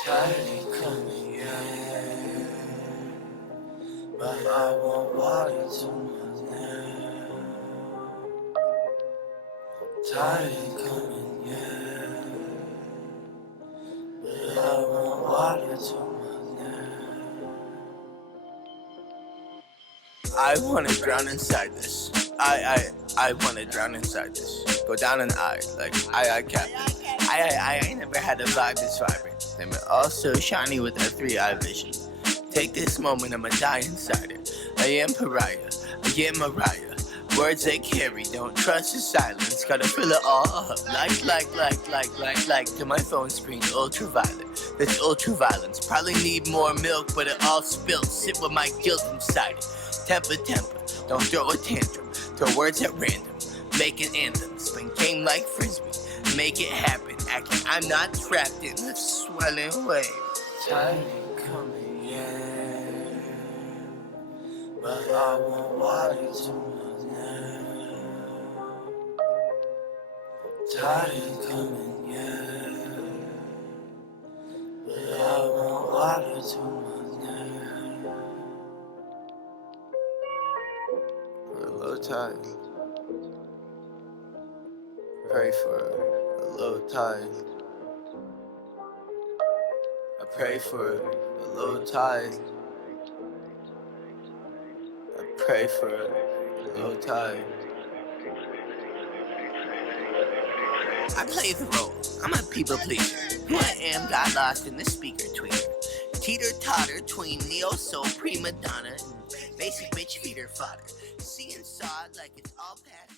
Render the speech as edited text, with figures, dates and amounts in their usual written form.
Tiny coming in, but I want water to my neck. Tiny coming in, but I want water to my neck. I wanna drown inside this. I wanna drown inside this. Go down an eye, like captain. I never had a vibe this vibrant. And we're also shiny with our 3-eye vision. Take this moment, I'ma die inside it. I am pariah, I am Mariah. Words they carry, don't trust the silence. Gotta fill it all up, like to my phone screen, ultraviolet. This ultraviolence, probably need more milk, but it all spilled. Sit with my guilt inside it. Temper, don't throw a tantrum. Throw words at random, make an anthem. Spin game like frisbee, make it happen. Acting I'm not trapped in the swelling wave. Tiny coming in, but I want water to my neck. Tiny coming in, but I want water to my neck. A low tide. Pray for a low tide. I pray for a low tide. I pray for a low tide. I play the role. I'm a people pleaser. Who I am got lost in the speaker tweeter. Teeter-totter tween neo-soul prima donna and basic bitch feeder fodder. Seeing saw like it's all past.